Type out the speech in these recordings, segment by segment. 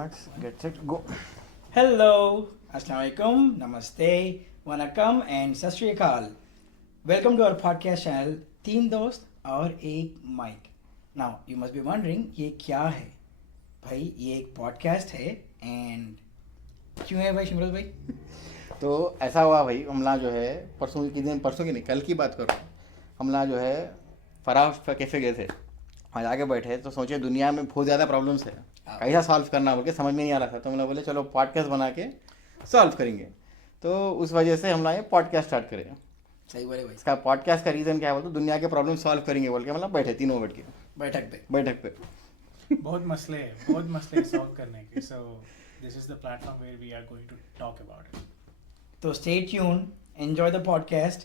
Marks, get set, go. Hello, Assalamualaikum, Namaste, Wanakam, and Sat Shri Akal. Welcome to our podcast channel, तीन दोस्त और एक mic. Now, you must be wondering, ये क्या है? भाई, ये एक पॉडकास्ट है and क्यों है भाई शिमरत भाई? तो ऐसा हुआ भाई, हमला जो है परसों की नहीं, कल की बात करो. हमला जो है फराह कैफे गए थे, वहाँ जाके बैठे तो सोचे दुनिया में बहुत ज़्यादा प्रॉब्लम्स है, कैसा सॉल्व करना बोल के समझ में नहीं आ रहा था. तो हम लोग बोले चलो पॉडकास्ट बना के सॉल्व करेंगे. तो उस वजह से हम लोग ये पॉडकास्ट स्टार्ट करें. सही बोले भाई. इसका पॉडकास्ट का रीज़न क्या है बोलते दुनिया के प्रॉब्लम सॉल्व करेंगे बोल के मतलब बैठे तीनों बैठ के बैठक पे बहुत मसले सॉल्व करने के. So this is the platform where we are going to talk about it. तो stay tuned, enjoy the podcast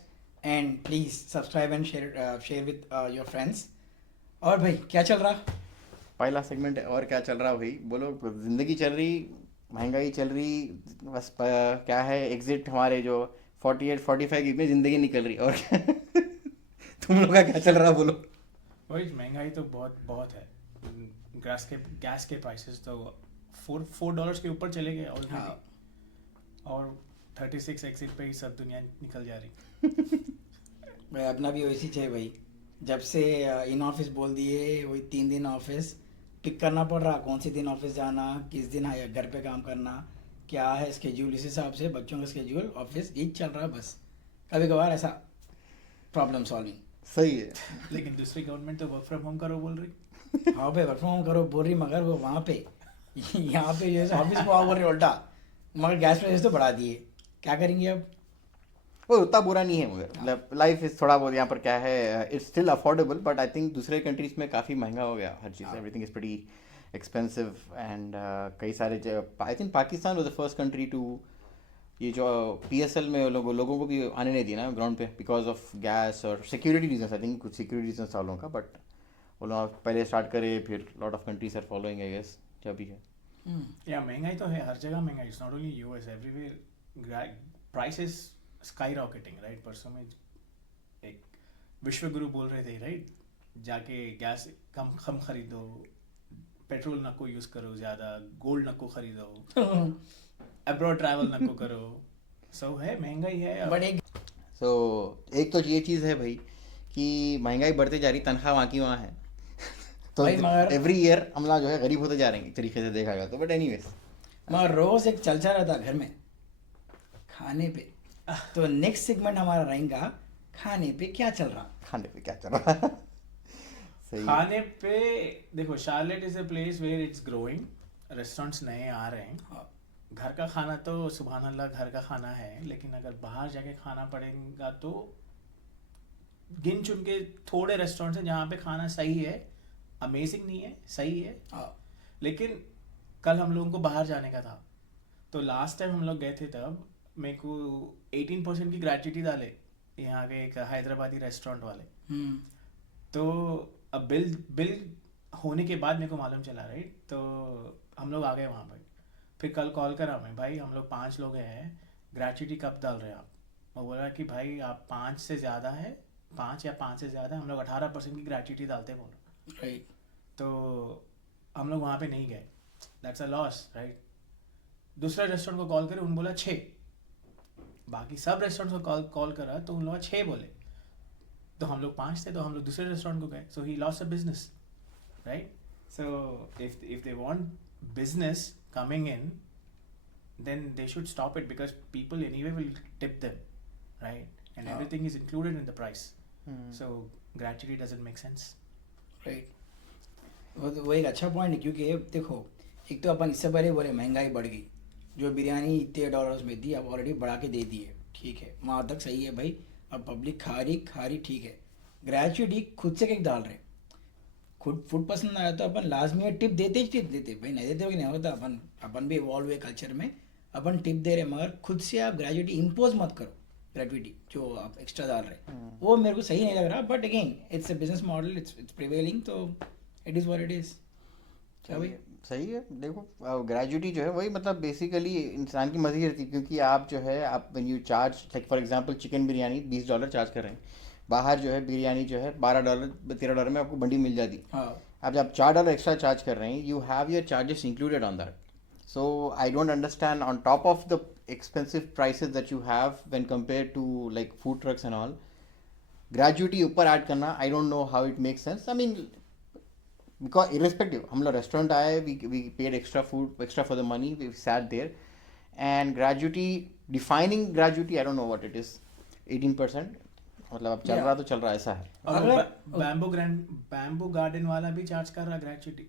and please subscribe and share with your friends. और भाई क्या चल रहा? पहला सेगमेंट है और क्या चल रहा भाई बोलो. ज़िंदगी चल रही, महंगाई चल रही, बस क्या है एग्जिट हमारे जो 48-45 में ज़िंदगी निकल रही. और क्या तुम लोग का क्या चल रहा बोलो. वही महंगाई तो बहुत है. गैस के प्राइसेस तो $4 के ऊपर चले गए ऑलरेडी. और 36 एग्जिट पे ही सब दुनिया निकल जा रही. भाई अपना भी वैसी चाहिए भाई. जब से इन ऑफिस बोल दिए वही 3 दिन ऑफिस पिक करना पड़ रहा. कौन से दिन ऑफिस जाना, किस दिन है घर पे काम करना, क्या है स्केड्यूल, इस हिसाब से बच्चों का स्केड्यूल ऑफिस यही चल रहा. बस कभी कभार ऐसा प्रॉब्लम सॉल्विंग. सही है. लेकिन दूसरी गवर्नमेंट तो वर्क फ्रॉम होम करो बोल रही. हाँ भाई वर्क फ्रॉम होम करो बोल रही, मगर वो वहाँ पे यहाँ पे जैसे ऑफिस को आओ बोल रही उल्टा. मगर गैस प्राइस तो बढ़ा दिए, क्या करेंगे अब. वो उतना बुरा नहीं है मगर लाइफ इज थोड़ा बहुत यहाँ पर क्या है it's still affordable. But I think दूसरे कंट्रीज में काफ़ी महंगा हो गया हर चीज़. Everything is pretty expensive and कई सारे I think Pakistan was the first country to ये जो PSL में लोगों को भी आने नहीं दिया ना ग्राउंड पे बिकॉज ऑफ गैस और सिक्योरिटी रीजन. आई थिंक कुछ सिक्योरिटी रीजन था लोगों का. बट वो लोग पहले स्टार्ट करे फिर lot of countries are following I guess जो भी है. या महंगाई तो है हर जगह. महंगाई it's not only US, everywhere prices sky rocketing. Right, परसों में एक विश्व गुरु बोल रहे थे राइट, जाके गैस कम खरीदो, पेट्रोल नको यूज करो ज़्यादा, गोल्ड नको खरीदो, अब्रॉड ट्रैवल नको करो. सो है महंगाई है. बट एक एक तो ये चीज़ है भाई कि महंगाई बढ़ते जा रही, तनख्वाह वहाँ की वहाँ है. तो भाई मगर एवरी ईयर हम लोग जो है गरीब होते जा रहे हैं एक तरीके से देखा गया तो. बट एनीवेज मगर रोज एक चलता रहता घर में खाने पे. तो नेक्स्ट सेगमेंट हमारा रहेगा खाने पे क्या चल रहा. खाने पे क्या चल रहा है. सही. खाने पे देखो, Charlotte is a place where it's growing. Restaurants नए आ रहे हैं. घर का खाना तो सुभान अल्लाह घर का खाना है, लेकिन अगर बाहर जाके खाना पड़ेगा तो गिन चुन के थोड़े रेस्टोरेंट्स हैं जहाँ पे खाना सही है. अमेजिंग नहीं है, सही है. लेकिन कल हम लोगों को बाहर जाने का था, तो लास्ट टाइम हम लोग गए थे तब मेरे को 18% की ग्रेच्युटी डाले यहाँ के एक हैदराबादी रेस्टोरेंट वाले. तो अब बिल होने के बाद मेरे को मालूम चला राइट. तो हम लोग आ गए वहाँ पर. फिर कल कॉल करा मैं, भाई हम लोग 5 लोग हैं, ग्रेच्युटी कब डाल रहे हैं आप. वो बोला कि भाई आप 5 से ज़्यादा है, 5 या 5 से ज़्यादा हम लोग 18% की ग्रेच्युटी डालते हैं बोलो. राइट. तो हम लोग वहाँ पे नहीं गए. That's a loss right. दूसरे रेस्टोरेंट को कॉल करे, उन बोला 6. बाकी सब रेस्टोरेंट को कॉल करा तो उन लोग 6 बोले. तो हम लोग 5 थे, तो हम लोग दूसरे रेस्टोरेंट को गए. So he lost a business right. So if they want business coming in, then they should stop it because people anyway will tip them right, and everything is included in the price. So gratuity doesn't make sense. Right. वो एक अच्छा point है क्योंकि देखो एक तो अपन इससे पहले बोले महंगाई बढ़ गई. जो बिरयानी इतने $1 में थी अब ऑलरेडी बढ़ा के दे दी है. ठीक है, वहाँ तक सही है भाई. अब पब्लिक खा रही ठीक है. ग्रेच्युटी खुद से केक डाल रहे. खुद फूड पसंद आया तो अपन लाजमी है टिप देते भाई. नहीं देते हो कि नहीं होता. अपन भी इवॉल्व हुए कल्चर में, अपन टिप दे रहे. मगर खुद से आप ग्रेजुएटी इम्पोज मत करो. ग्रेजुएटी जो आप एक्स्ट्रा डाल रहे वो मेरे को सही नहीं लग रहा. But again it's a business model, it's prevailing, तो it is what it is. क्या भाई सही है. देखो ग्रेजुएटी जो है वही मतलब बेसिकली इंसान की मर्जी रहती है क्योंकि आप जो है आप when you charge like for example chicken biryani $20 charge कर रहे हैं. बाहर जो है बिरयानी जो है $12-13 में आपको बंडी मिल जाती. हाँ. आप जब $4 एक्स्ट्रा चार्ज कर रहे हैं you have your charges included on that. So I don't understand, on top of the expensive prices that you have when compared to like food trucks and all, gratuity ऊपर add करना, I don't know how it makes sense. I mean, because irrespective, हम लोग restaurant आए, we paid extra for the money, we sat there, and gratuity, defining gratuity, I don't know what it is. 18%, मतलब अब चल रहा तो चल रहा, ऐसा है. और बैम्बू गार्डन वाला भी चार्ज कर रहा ग्रेचुटी,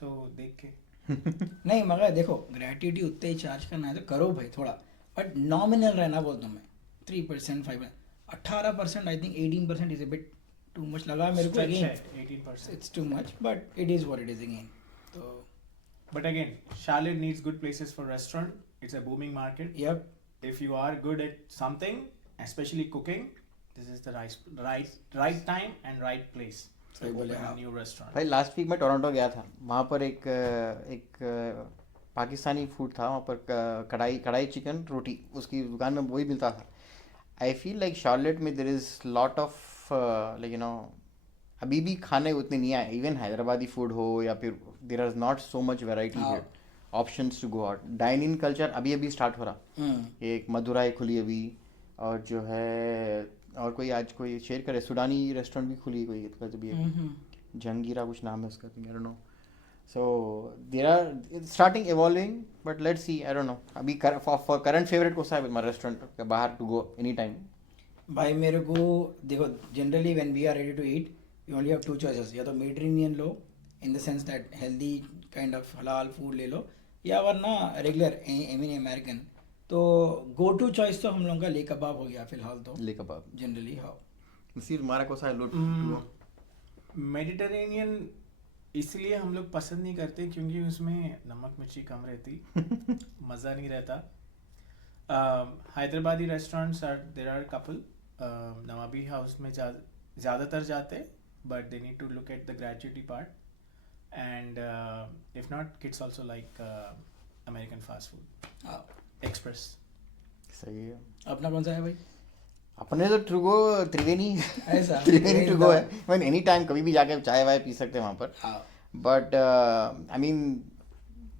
तो देख के नहीं मगर देखो ग्रेटिटी उतने ही चार्ज करना है तो करो भाई थोड़ा, बट नॉमिनल रहना बोलता हूँ मैं. 3%, 5%, 18%, I think 18% is a bit too much लगा मेरे को. Again 18%, it's too much, but it is what it is again. तो but again, Charlotte needs good places for restaurant. It's a booming market. yep, If you are good at something, especially cooking, this is the right time and right place to सही बोले, open a हाँ. new restaurant. भाई last week मैं Toronto गया था, वहाँ पर एक पाकिस्तानी फूड था, वहाँ पर कढ़ाई चिकन रोटी, उसकी दुकान में वही मिलता था. आई फील लाइक शार्लेट में there is lot of like you know, अभी भी खाने उतने नहीं आए. इवन हैदराबादी फूड हो या फिर there are not so much variety हाँ. Here, options to go out. Dine in culture अभी अभी स्टार्ट हो रहा. एक मदुराई खुली अभी, और जो है और कोई आज कोई शेयर करे, सुडानी रेस्टोरेंट भी खुली कोई भी एक, जंगीरा कुछ नाम है उसका, I don't know. So there are starting evolving, but let's see, I don't know. अभी फॉर करंट फेवरेट कौन सा है हमारा रेस्टोरेंट के बाहर टू गो एनी टाइम? भाई मेरे को देखो, generally when we are ready to eat you only have two choices. या तो मेडिटेरेनियन लो, in the sense that healthy kind of हलाल फूड ले लो, या वरना रेगुलर आई मीन अमेरिकन. तो गो टू चॉइस तो हम लोगों का ले कबाब हो गया फिलहाल तो ले कबाब जनरली. हाँ, नसीर हमारा कौन सा है लो? मेडिटेरेनियन इसलिए हम लोग पसंद नहीं करते क्योंकि उसमें नमक मिर्ची कम रहती, मज़ा नहीं रहता. Hyderabadi restaurants there are couple, Nawabi house में ज़्यादातर जाते, but they need to look at the gratuity part. And if not, kids also like American fast food express. सही है. अपना कौन सा है भाई? अपने तो ट्रुगो त्रिवेणी ऐसा त्रिवेणी टू गो है. मैं एनी टाइम कभी भी जाके चाय वाय पी सकते हैं वहाँ पर. हाँ. But I mean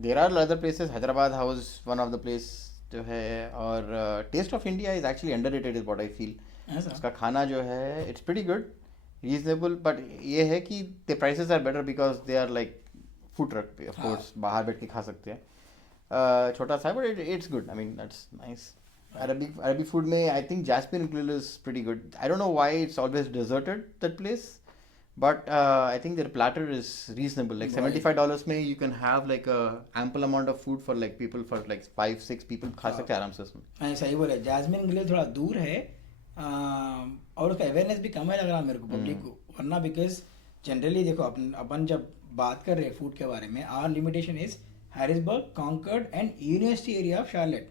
there are other places. Hyderabad house one of the place जो है, और taste of India is actually underrated is what I feel. ऐसा उसका खाना जो है it's pretty good, reasonable, but ये है कि the prices are better because they are like food truck पे, ऑफ कोर्स बाहर बैठ के खा सकते हैं. छोटा सा है but it's good. I mean that's nice. Arabic food में I think Jasmine Grill is pretty good. I don't know why it's always deserted, that place, but I think their platter is reasonable. Like $75 में you can have like a ample amount of food for like people, for like 5-6 people खा सकते हैं आराम से उसमें. हाँ सही बोले. जैस्मिन ग्रिल थोड़ा दूर है, और उसका अवेयरनेस भी कम है लग रहा मेरे को पब्लिक को. वरना बिकॉज जनरली देखो अपन जब बात कर रहे हैं फूड के बारे में, our limitation is Harrisburg, Concord and university area of Charlotte.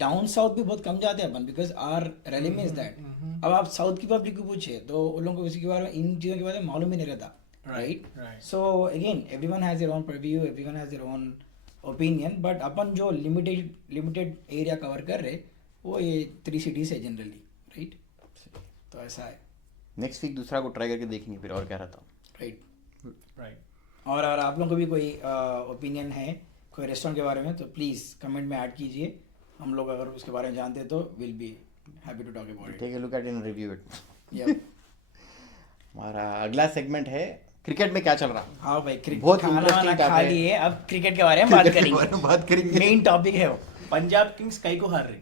Down south भी बहुत कम जाते हैं अपन, because our realm is that. अब आप साउथ की पब्लिक को पूछे तो उन लोगों को इसके बारे में, इन चीज़ों के बारे में मालूम ही नहीं रहता, right? So again everyone has their own preview, everyone has their own opinion, but अपन जो लिमिटेड एरिया कवर कर रहे वो ये 3 सिटीज है जनरली, राइट? तो ऐसा है. नेक्स्ट वीक दूसरा को ट्राई करके देखेंगे फिर और क्या रहता. राइट. और अगर आप लोगों को भी कोई ओपिनियन है कोई रेस्टोरेंट के बारे में तो प्लीज़ कमेंट में ऐड कीजिए. हम लोग अगर उसके बारे में जानते हैं तो will be happy to talk about it. Take a look at and review it. Yup. हमारा अगला सेगमेंट है क्रिकेट में क्या चल रहा. हाँ भाई, क्रिकेट बहुत खाना interesting वाना topic खा है. लिए, अब क्रिकेट के बारे में बात करेंगे. मेन टॉपिक है वो. पंजाब किंग्स कई को हार रही.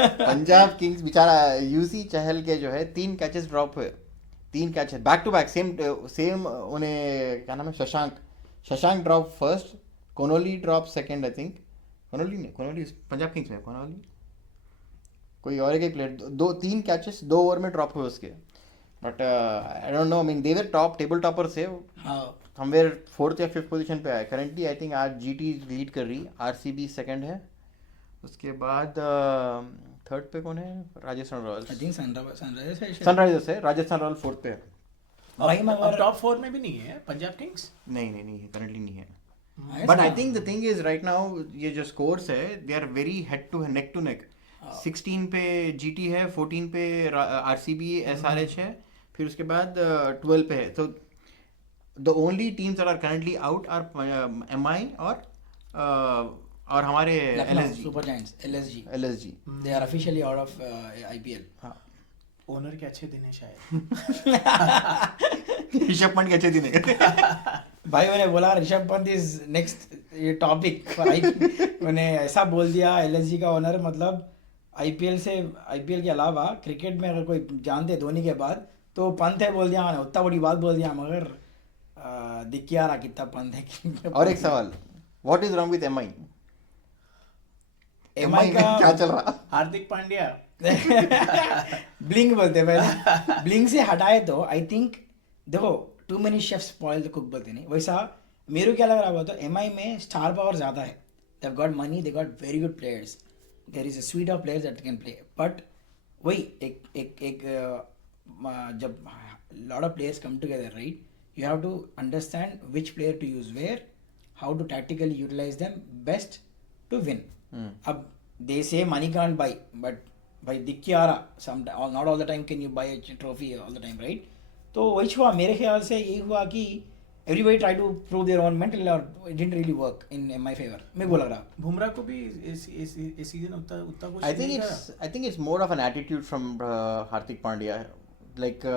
पंजाब किंग्स बेचारा यूसी चहल के जो है 3 कैचेस ड्रॉप हुए. 3 catches back to back, same उन्हें क्या नाम है, Shashank drop first, Connolly drop second. I think Connolly Punjab Kings में, कोनोली कोई और एक प्लेयर, 3 कैचेस 2 ओवर में ड्रॉप हुए उसके. But I don't know, I mean they were table topper से. हाँ. समवेयर 4th या 5th पोजीशन पे आए करंटली. आई थिंक आज जीटी लीड कर रही, आरसीबी सेकंड है. उसके बाद थर्ड पे कौन है? Rajasthan Royals. I think Sunrisers है. राजस्थान रॉयल्स 4th पे है. भाई मगर टॉप 4 में भी नहीं है पंजाब किंग्स. नहीं है, करंटली नहीं है. But I think the thing is right now ये जो स्कोर्स है they are very head to neck. 16 पे जीटी है, 14 पे आरसीबी एसआरएच है, फिर उसके बाद 12 पे है. तो the only teams that are currently out are MI और हमारे LSG super giants LSG LSG they are officially out of IPL. हाँ ओनर के अच्छे दिन है शायद. ऋषभ पंत के अच्छे दिन है. भाई मैंने बोला ऋषभ पंत इज नेक्स्ट ये टॉपिक फॉर आईपीएल. मैंने ऐसा बोल दिया LSG का ओनर मतलब आईपीएल के अलावा क्रिकेट में अगर कोई जानते धोनी के बाद तो पंत है बोल दिया मैंने. उतना बड़ी बात बोल दिया मगर दिख क्या रहा कितना पंत है. और एक सवाल, what is wrong with MI? MI का क्या चल रहा? हार्दिक पांड्या. ब्लिंग बोलते पहले. ब्लिंग से हटाए तो आई थिंक देखो too many chef spoil the cook बोलते नहीं वैसा. मेरे को क्या लग रहा है तो MI में स्टार पावर ज़्यादा है. They got money, they got very good players, there is a sweet of players that can play. But वही एक जब lot of players come together right, you have to understand which player to use where, how to tactically utilize them best to win. अब they say money can't buy, but भाई दिख क्या रहा some not all the time can you buy a trophy all the time right. तो वही हुआ मेरे ख्याल से यही हुआ कि everybody try to prove their own mental और it didn't really work in my favor. मेरे को लग रहा बुमराह को भी इस सीजन उतना कुछ I think it's more of an attitude from Hardik Pandya. Like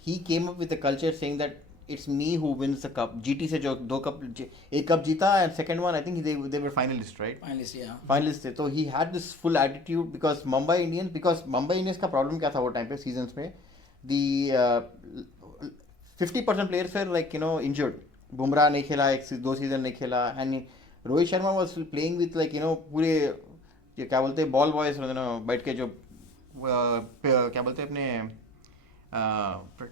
he came up with a culture saying that it's me who wins the cup. GT से जो एक कप जीता and second one I think they were finalists right? finalist yeah. Finalists थे. तो he had this full attitude because Mumbai Indians का problem क्या था वो टाइम पे सीजन्स में, the 50% players were like injured. Bumrah नहीं खेला, 2 सीजन नहीं खेला and Rohit Sharma was playing with like पूरे ये क्या बोलते हैं बॉल बॉयज बैठ के जो क्या बोलते हैं अपने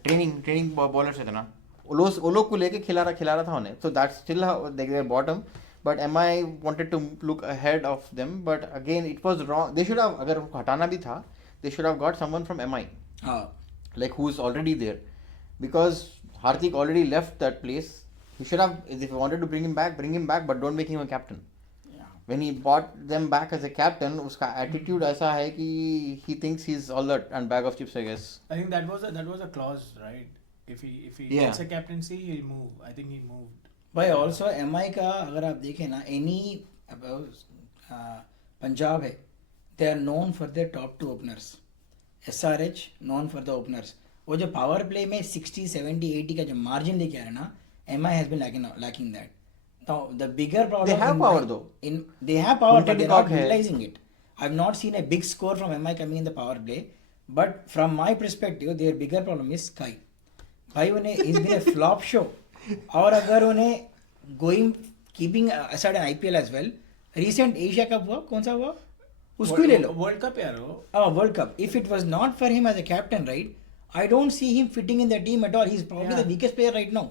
ट्रेनिंग बॉलर्स थे ना वो लोग को लेके खिला रहा था उन्हें. So that's still there bottom. But MI wanted to look ahead of them but again it was wrong. They should have, अगर हटाना भी था they should have got someone from MI like who is already there because Hardik already left that place. He should have, if you wanted to bring him back but don't make him a captain. When he brought them back as a captain, उसका attitude ऐसा है कि he thinks he's all that and bag of chips I guess. I think that was a clause right. If he gets a captaincy he'll move. I think he moved. भाई also MI का अगर आप देखें ना any Punjab है they are known for their top 2 openers. SRH known for the openers. वो जो power play में 60, 70, 80 का जो मार्जिन लेके आ रहे ना MI has been lacking that. Now the bigger problem they have power though. They have power but they're not है. utilizing it. I've not seen a big score from MI coming in the power play, but from my perspective their bigger problem is Sky. भाई उन्हें it's been a flop show. और अगर उन्हें keeping aside an IPL as well, recent Asia Cup हुआ कौन सा हुआ उसको ही ले लो. World Cup यार वो. World Cup. If it was not for him as a captain right, I don't see him fitting in the team at all. He's probably the weakest player right now.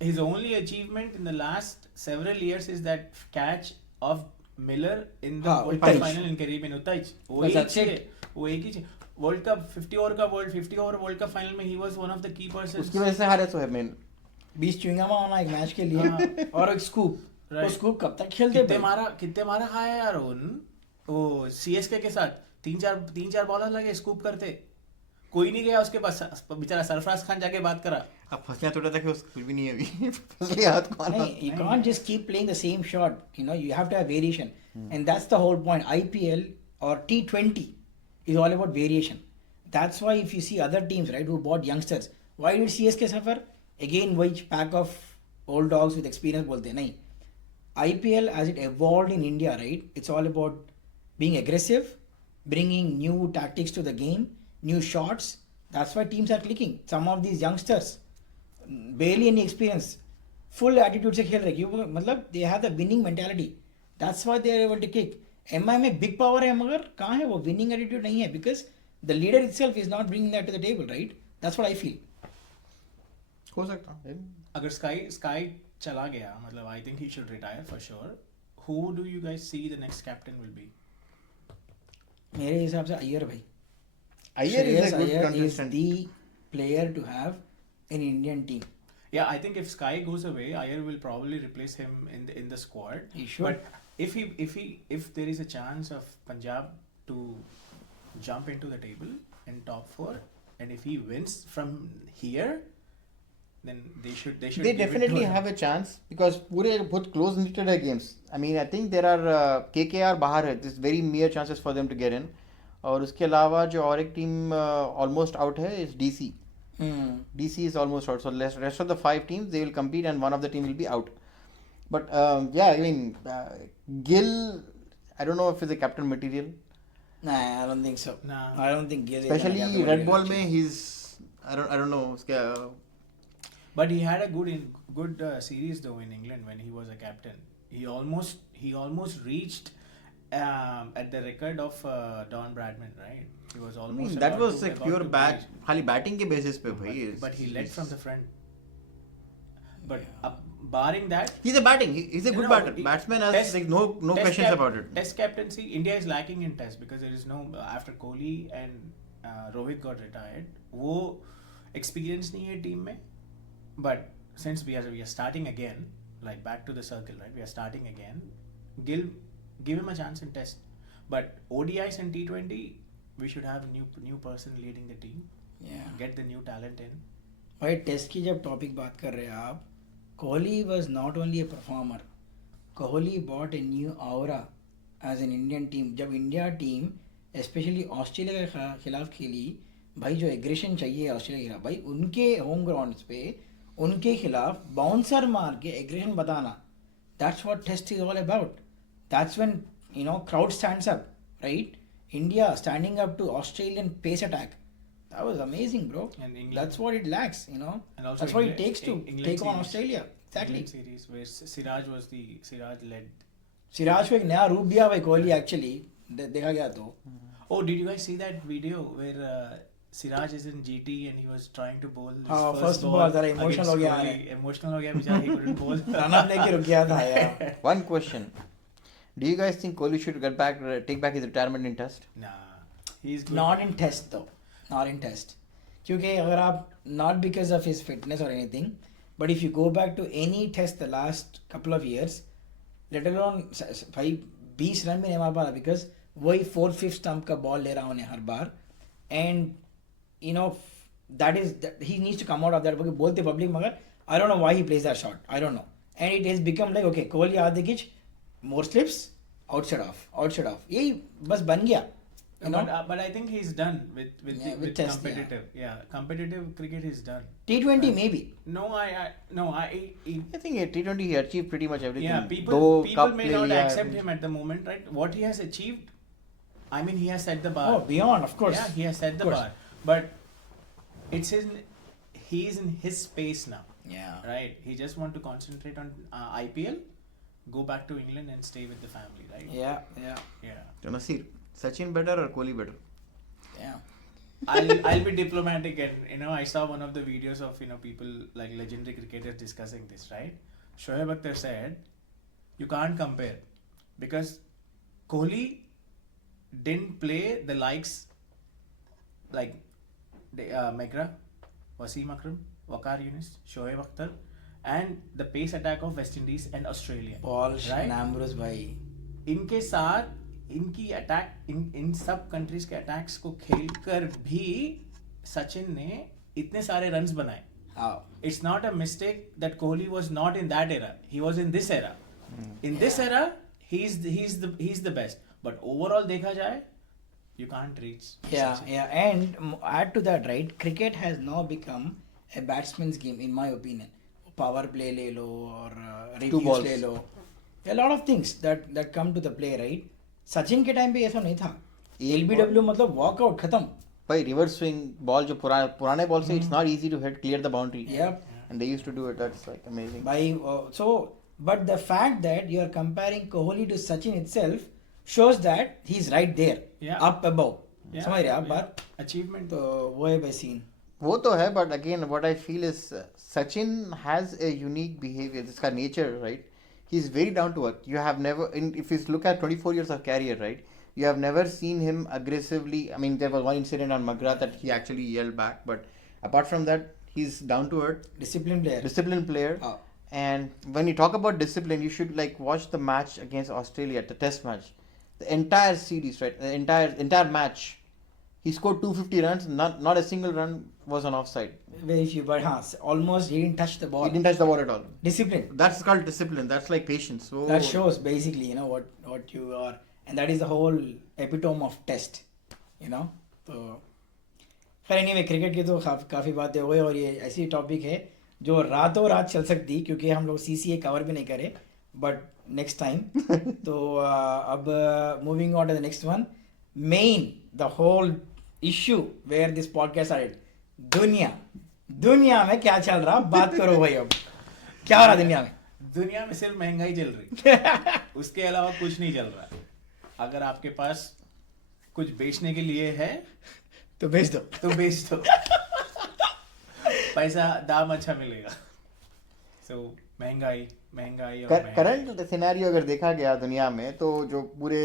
His only achievement in the last several years is that catch of Miller in the World Cup final in Caribbean. वो एक ही World Cup 50 over World Cup final में he was one of the key persons. उसकी वजह से हारे तो है main. 20 चुंगमा होना एक मैच के लिए और एक स्कूप. वो स्कूप कब तक खेलते कितने मारा खाया यार वो CSK के साथ 3-4 बॉलर लगे स्कूप करते. कोई नहीं गया उसके पास. बेचारा सरफराज खान जाके बात करा. अब फसलियां तोड़ा था कि कुछ भी नहीं है अभी. फसलियां हाथ को आना. You can't just keep playing the same shot. You have to have variation. And that's the whole point. IPL or T20 is all about variation. That's why if you see other teams right who bought youngsters, why did CSK suffer? Again which pack of old dogs with experience बोलते हैं. नहीं. IPL as it evolved in India right, it's all about being aggressive, bringing new tactics to the game, new shots. That's why teams are clicking. Some of these youngsters barely any experience, full attitude से खेल रहे क्यों मतलब they have the winning mentality. That's why they are able to kick. MI में big power है मगर कहाँ है वो winning attitude नहीं है because the leader itself is not bringing that to the table right. That's what I feel. हो सकता है. अगर Sky चला गया मतलब I think he should retire for sure. Who do you guys see the next captain will be? मेरे हिसाब से अय्यर भाई. Ayer is a good Ayer is contestant. the player to have in Indian team. Yeah, I think if Sky goes away, Ayer will probably replace him in the squad. He should. But if there is a chance of Punjab to jump into the table in top 4, and if he wins from here, then they should They give it to definitely him. have a chance because पूरे बहुत close knitted है games. I mean I think there are KKR बाहर है. There's very mere chances for them to get in. और उसके अलावा जो और एक टीम almost out है is DC. DC is almost out. So rest of the 5 teams they will compete and one of the team will be out. But yeah, I mean Gill, I don't know if he's a captain material. Nah, I don't think so. Nah. I don't think Gill is Especially gonna captain Red material, Ball में actually. he's I don't know उसका But he had a good series though in England when he was a captain. He almost reached at the record of Don Bradman, right? He was I almost. mean that about was to- a about pure to bat breach. खाली batting के basis पे भाई. But he led from the front. But barring that, He's a batting. He's a good batter. he- Batsman has test- like no test questions cap- about it. Test captaincy, India is lacking in test because there is no after Kohli and Rohit got retired. वो experience नहीं है team में. But since we are starting again, like back to the circle, right? We are starting again. Gill, give him a chance in test. But ODIs and T20, we should have a new person leading the team. Yeah. Get the new talent in. भाई test की जब topic बात कर रहे हैं आप, Kohli was not only a performer, Kohli bought a new aura as an Indian team. जब India team specially Australia के खिलाफ खेली, भाई जो एग्रेशन चाहिए ऑस्ट्रेलिया के खिलाफ, भाई उनके होम ग्राउंड्स पे उनके खिलाफ बाउंसर मार के एग्रेशन बताना, that's what test is all about. That's when you know crowd stands up, right? India standing up to Australian pace attack. That was amazing, bro. And England- That's what it lacks, you know. And also That's what it England- takes to England take on series. Australia. Exactly. England series where Siraj led. Siraj को एक नया रूप दिया भाई Kohli actually, देखा गया तो. Oh, did you guys see that video where Siraj is in GT and he was trying to bowl his हाँ, first first ball ball जरा emotional against हो गया Kohli. है. Emotional हो गया बेचारा, he couldn't bowl. Run up लेके रुक गया था यार. One question: do you guys think Kohli should take back his retirement in Test? Nah, he's good. Not in test though. Not in test. क्योंकि अगर आप not because of his fitness or anything, but if you go back to any test the last couple of years, let alone भाई 20 run भी नहीं मार पा रहा because वही 4/5 स्टंप का बॉल ले रहा उन्हें हर बार. And you know that he needs to come out of that. क्योंकि बोलते पब्लिक मगर I don't know why he plays that shot. I don't know. And it has become like okay Kohli आधे किच more slips outside off. यही बस बन गया. You know? But I think he's done with Yeah, with with test, competitive. Yeah, competitive cricket is done. T20 maybe. No, I I think at T20 he achieved pretty much everything. yeah, दो people cup may ले not लिया, accept him at the moment, right? What he has achieved, I mean, he has set the bar. Oh, beyond, of course. Yeah, he has set the Of course. bar. But he's in his space now, Yeah. right? He just want to concentrate on IPL, go back to England and stay with the family, right? Yeah. Yeah. तो Naseer, Sachin better or Kohli better? Yeah. I'll be diplomatic, and I saw one of the videos of people like legendary cricketers discussing this, right? Shoaib Akhtar said you can't compare because Kohli didn't play the likes like Megra, Wasim Akram, Waqar Yunus, Shoaib Akhtar, and the pace attack of West Indies and Australia. Paul Right? Namrus भाई. इनके साथ इनकी attack in सब countries के attacks को खेलकर भी सचिन ने इतने सारे रन्स बनाए. How? It's not a mistake that Kohli was not in that era. He was in this era. In this era, he's the best. But overall देखा जाए, you can't reach. Yeah, Sachin. yeah. And add to that, right? Cricket has now become a batsman's game, in my opinion. Power play ले लो और reviews balls. ले लो. A lot of things that come to the play, right? Sachin के time पे ऐसा नहीं था. LBW मतलब walkout खत्म. भाई रिवर्स स्विंग बॉल जो पुराने बॉल से it's not easy to hit clear the boundary. Yep. And they used to do it. That's like amazing. But the fact that you are comparing Kohli to Sachin itself shows that he's right there, Yeah. up above. Yeah, समझ रहे आप yeah. बात? Achievement. तो वो है भाई scene. वो तो है, but again what I feel is Sachin has a unique behavior. This kind of nature, right? He's very down to earth. You have never, if you look at 24 years of career, right? You have never seen him aggressively. I mean, there was one incident on Magra that he actually yelled back, but apart from that, he's down to earth, Disciplined player. disciplined player. हाँ. And when you talk about discipline, you should like watch the match against Australia, the test match, the entire series, right? The entire match. he scored 250 runs. Not a single run was on offside. Very few, but almost he didn't touch the ball. He didn't touch the ball at all. Discipline. That's called discipline. That's like patience. So That shows basically, you know, what you are, and that is the whole epitome of test, you know. तो खैर anyway cricket की तो काफ़ी बातें हो गई और ये ऐसी टॉपिक है जो रातों रात चल सकती क्योंकि हम लोग CCA कवर भी नहीं करे बट नेक्स्ट टाइम तो अब moving on to the next one main the whole issue where this podcast started दुनिया में क्या चल रहा बात करो भाई अब क्या हो रहा दुनिया में सिर्फ महंगाई चल रही उसके अलावा कुछ नहीं चल रहा अगर आपके पास कुछ बेचने के लिए है तो बेच दो पैसा दाम अच्छा मिलेगा सो महंगाई और करंट सिनेरियो अगर देखा गया दुनिया में तो जो पूरे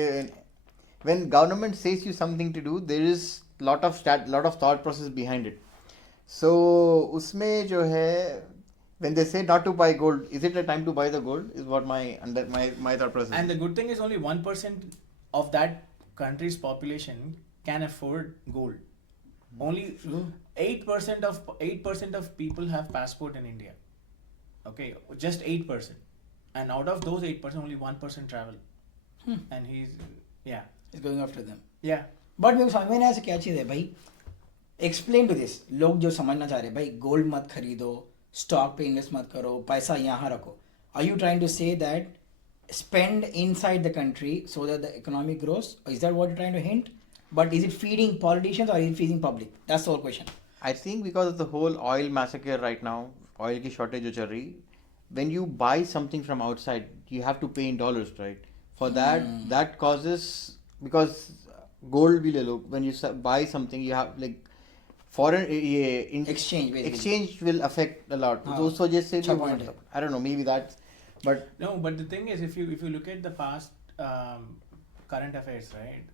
when government says you something to do there is lot of thought process behind it. So उसमें जो है when they say not to buy gold, is it a time to buy the gold? Is what my thought process. And the good thing is only 1% of that country's population can afford gold. Only 8% of people have passport in India. Okay, just 8%, and out of those 8%, only 1% travel. And he's going after them. Yeah. But मेरे को समझ में नहीं आया ऐसा क्या चीज़ है भाई एक्सप्लेन टू दिस लोग जो समझना चाह रहे हैं भाई गोल्ड मत खरीदो स्टॉक पे इन्वेस्ट मत करो पैसा यहाँ रखो are you trying to say that spend inside the country so that the economy grows? Is that what you're trying to hint? But is it feeding politicians or is it feeding public? That's the whole question. I think because of the whole oil massacre right now, oil की shortage जो चल रही, when you buy something from outside, you have to pay in dollars, right? For that causes, because gold भी ले लो, when you buy something, you have like foreign Exchange basically. Exchange will affect a lot. तो उस वजह से भी I don't know, maybe that's. But no, but the thing is, if you look at the past current affairs, right?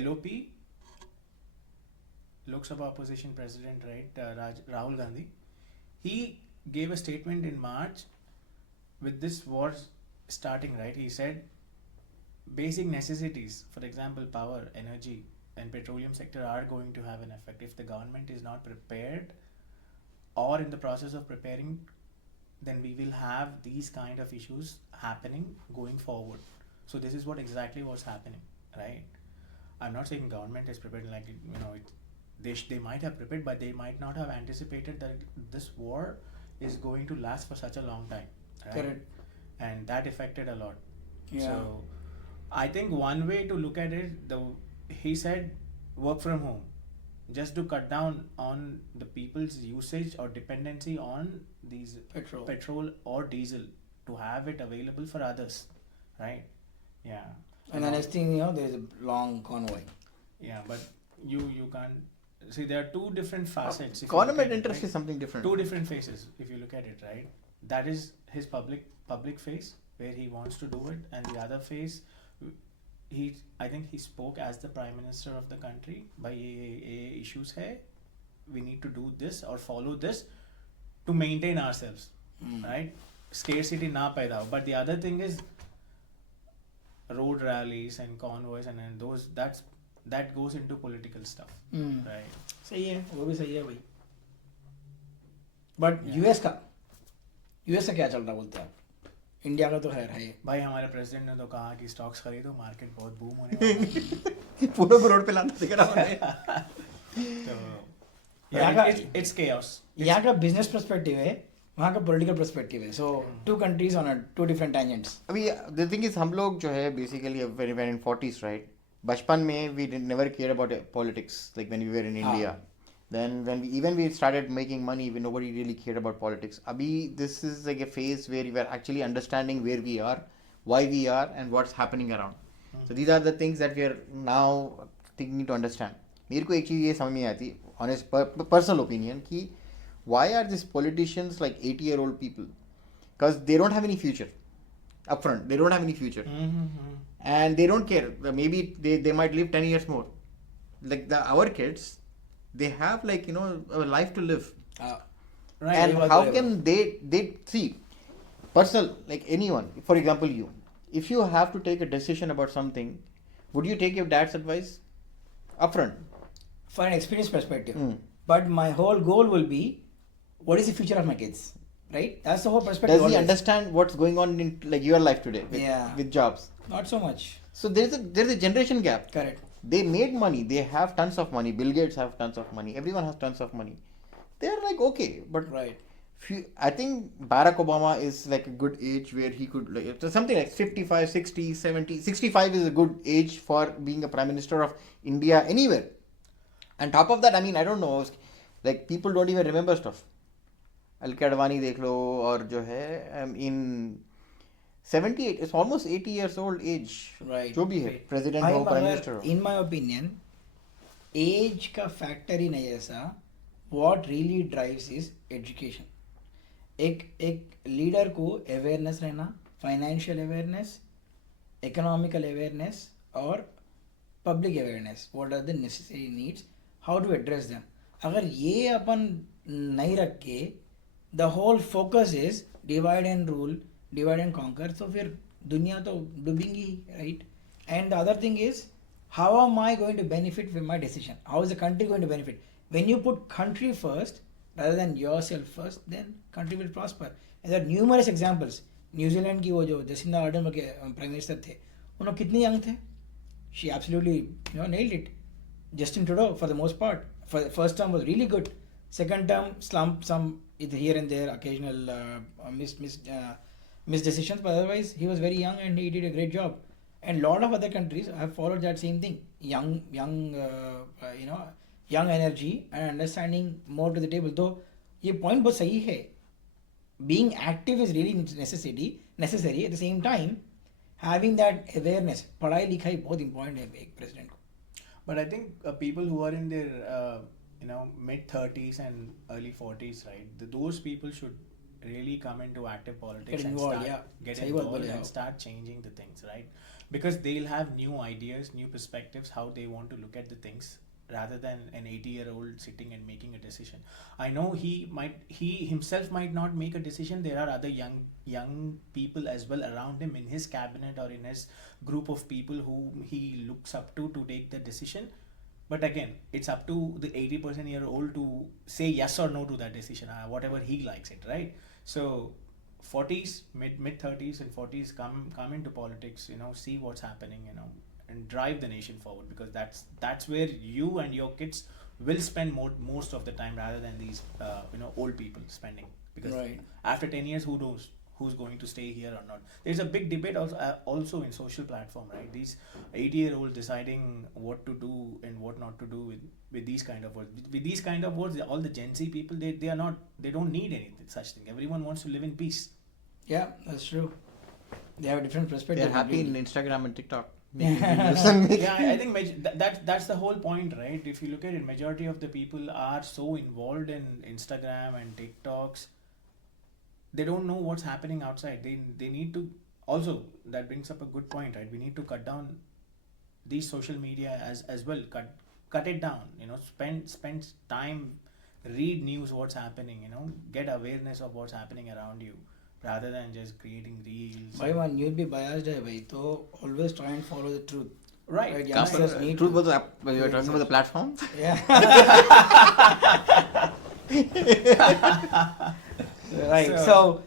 LOP, Lok Sabha opposition president, right? Rahul Gandhi, he gave a statement in March with this war starting, right? He said basic necessities, for example, power, energy, and petroleum sector are going to have an effect if the government is not prepared or in the process of preparing. Then we will have these kind of issues happening going forward. So this is what exactly was happening, right? I'm not saying government is prepared, like, you know, they might have prepared, but they might not have anticipated that this war is going to last for such a long time, right? Correct. And that affected a lot. Yeah. So I think one way to look at it, he said work from home, just to cut down on the people's usage or dependency on these petrol or diesel, to have it available for others, right? Yeah. And the next thing, you know, there is a long convoy. Yeah, but you can't see, there are two different facets. Government interest is something different. Two different faces if you look at it, right? That is his public face where he wants to do it, and the other face, I think he spoke as the Prime Minister of the country. By issues hai, we need to do this or follow this to maintain ourselves, right? Scarcity na paida ho. But the other thing is road rallies and convoys and those that goes into political stuff, right? सही है, वो भी सही है भाई. But US का क्या चल रहा बोलते हैं आप? इंडिया का तो खैर है भाई, हमारे प्रेसिडेंट ने तो कहा कि स्टॉक्स खरीदो, मार्केट बहुत बूम होने वाला है. पूरा रोड पे लाना दिख रहा है. तो इट्स केओस. यहाँ का बिजनेस पर्सपेक्टिव है, वहाँ का पॉलिटिकल पर्सपेक्टिव है. So two countries on two different tangents. अभी द थिंग इज हम लोग जो है basically very very in 40s, right? बचपन में we never care about politics, like when we were in India. Then when we started making money, nobody really cared about politics. Abhi, this is like a phase where we are actually understanding where we are, why we are, and what's happening around. So these are the things that we are now thinking to understand. मेरे को एक चीज़ ये समझ में आती, honest personal opinion, कि why are these politicians like 80-year-old people? Because they don't have any future. Upfront, they don't have any future, and they don't care. Maybe they might live 10 years more. Like our kids. They have, like, you know, a life to live. Right. And how can they see personal, like anyone, for example, you, if you have to take a decision about something, would you take your dad's advice upfront? for an experience perspective. But my whole goal will be, what is the future of my kids? Right? That's the whole perspective. Does he always. understand what's going on in like your life today with jobs? Not so much. So there's a generation gap. Correct. They made money. They have tons of money. Bill Gates have tons of money. Everyone has tons of money. They're like okay, but Right. I think Barack Obama is like a good age where he could like something like 55, 60, 70. 65 is a good age for being a prime minister of India anywhere. And top of that, I mean, I don't know, like people don't even remember stuff. अलके Advani देख लो और जो है in 78, it's almost 80 years old age. Right. जो भी है president हो prime minister हो. In my opinion, age का factor ही नहीं है ऐसा. What really drives is education. एक लीडर को अवेयरनेस रहना, फाइनेंशियल अवेयरनेस, इकोनॉमिकल अवेयरनेस और public awareness. What are the necessary needs, how to address them. अगर ये अपन नहीं रख के the whole focus is divide and rule, divide and conquer, तो फिर दुनिया तो डूबेंगी. Right. And the other thing is, how am I going to benefit with my decision, how is the country going to benefit. When you put country first rather than yourself first, then country will prosper. And there are numerous examples. New Zealand की वो जो Jacinda Ardern के prime minister थे, उन्होंने कितने young थे. She absolutely nailed it. Justin Trudeau, for the most part, first term was really good. Second term slump, some here and there occasional missed decisions, but otherwise he was very young and he did a great job. And lot of other countries have followed that same thing. Young energy and understanding more to the table. तो ये point बहुत सही है. Being active is really necessary. At the same time, having that awareness, पढ़ाई लिखाई बहुत important है एक president को. But I think people who are in their mid 30s and early 40s, right? Those people should really come into active politics Get involved, get सही बात involved बोले and आप. start changing the things, right? Because they'll have new ideas, new perspectives, how they want to look at the things, rather than an 80-year-old sitting and making a decision. I know he himself might not make a decision. There are other young people as well around him in his cabinet or in his group of people whom he looks up to take the decision. But again, it's up to the 80-year-old to say yes or no to that decision, whatever he likes it, right? So 40s, mid 30s and 40s, come into politics, see what's happening, and drive the nation forward, because that's where you and your kids will spend most of the time, rather than these old people spending. Because Right. after 10 years, who knows who's going to stay here or not. There's a big debate also in social platform, right? These 80-year-olds deciding what to do and what not to do with these kind of words. With these kind of words, all the Gen Z people, they don't need any such thing. Everyone wants to live in peace. Yeah, that's true. They have a different perspective. They're happy in Instagram and TikTok. Yeah, I think that's the whole point, right? If you look at it, majority of the people are so involved in Instagram and TikToks, they don't know what's happening outside. They need to also, that brings up a good point, right? We need to cut down these social media as well. Cut it down. Spend time, read news, what's happening. Get awareness of what's happening around you, rather than just creating reels. भाई वहाँ news भी biased है भाई, तो always try and follow the truth. Right. Youngsters need Truth to- was you were talking about the platform. Yeah. Right. So